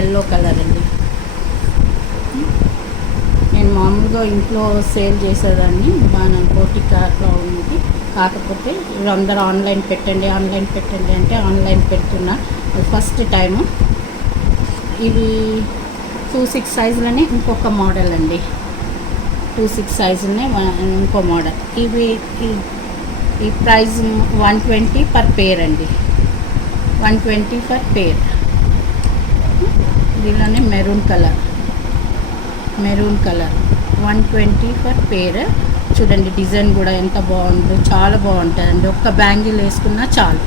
Yellow colour అండి. నేను మామూలుగా ఇంట్లో సేల్ చేసేదాన్ని, బాగా కోటికా అట్లా ఉంది. కాకపోతే అందరూ ఆన్లైన్ పెట్టండి అంటే ఆన్లైన్ పెడుతున్నా. First time. ఇవి 26 సైజులోనే ఇంకొక మోడల్ అండి. 26 సైజులోనే ఇంకో మోడల్. ఈ ప్రైస్ 120 పర్ పేర్ అండి. 120 పర్ పేర్. దీనిలోనే మెరూన్ కలర్ 120 పర్ పేర్. చూడండి డిజైన్ కూడా ఎంత బాగుందో, చాలా బాగుంటుందండి. ఒక్క బ్యాంగిల్ వేసుకున్నా చాలు.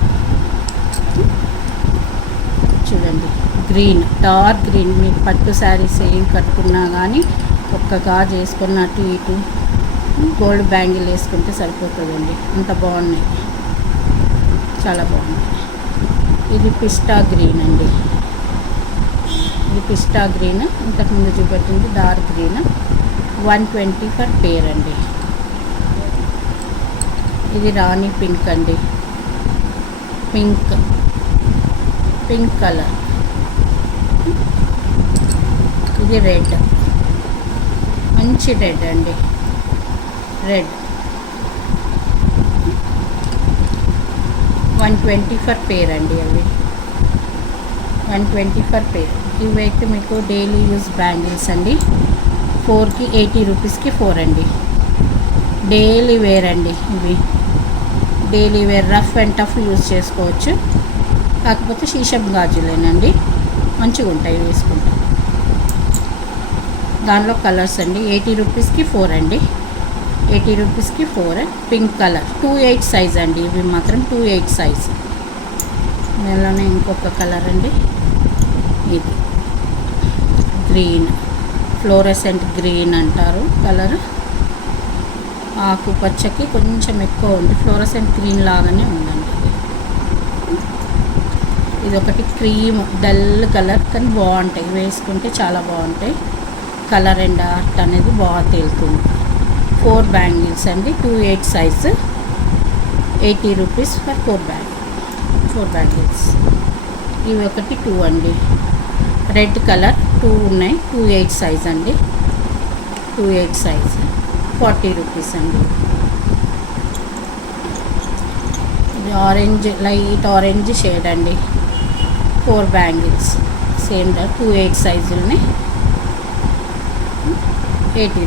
చూడండి గ్రీన్, డార్క్ గ్రీన్. మీరు పట్టు శారీస్ ఏం కట్టుకున్నా కానీ ఒక్క గాజు వేసుకున్న అటు ఇటు గోల్డ్ బ్యాంగిల్ వేసుకుంటే సరిపోతుందండి. అంత బాగున్నాయి, చాలా బాగున్నాయి. ఇది పిస్టా గ్రీన్ అండి. ఇది పిస్టా గ్రీన్. ఇంతకుముందు చూపెట్టింది డార్క్ గ్రీన్. 120 పర్ పేర్ అండి. ఇది రాణి పింక్ అండి. Pink colour. ఇది రెడ్, మంచి రెడ్ అండి. రెడ్ 120 పర్ పేర్ అండి. అవి 120 పర్ పేర్. ఇవైతే మీకు డైలీ యూజ్ బ్యాంగిల్స్ అండి. 4కి 80 రూపీస్కి 4 అండి. డైలీ వేర్ అండి. ఇవి daily wear, rough and tough use చేసుకోవచ్చు. కాకపోతే షీషం గాజులేనండి, మంచిగా ఉంటాయి వేసుకుంటే. దానిలో కలర్స్ అండి. 80 రూపీస్కి 4 అండి. 80 రూపీస్కి 4. పింక్ కలర్ 28 సైజ్ అండి. ఇవి మాత్రం 28 సైజ్. దీనిలోనే ఇంకొక కలర్ అండి. ఇది గ్రీన్, ఫ్లోరెసెంట్ గ్రీన్ అంటారు కలర్. ఆకుపచ్చకి కొంచెం ఎక్కువ ఉంది, ఫ్లోరెసెంట్ గ్రీన్ లాగానే ఉందండి. ఇది ఒకటి క్రీమ్ డల్ కలర్, కానీ బాగుంటాయి వేసుకుంటే, చాలా బాగుంటాయి. కలర్ అండ్ ఆర్ట్ అనేది బాగా తేలుతుంది. 4 బ్యాంగిల్స్ అండి. 28 సైజు. 80 rupees for 4 bangles. ఇవి ఒకటి 2 అండి. రెడ్ కలర్ 2 ఉన్నాయి. 28 సైజ్ అండి. 28 సైజ్ 40 రూపీస్ అండి. ఇది ఆరెంజ్, లైట్ ఆరెంజ్ షేడ్ అండి. 4 బ్యాంగిల్స్ సేమ్ 28 సైజులని 80.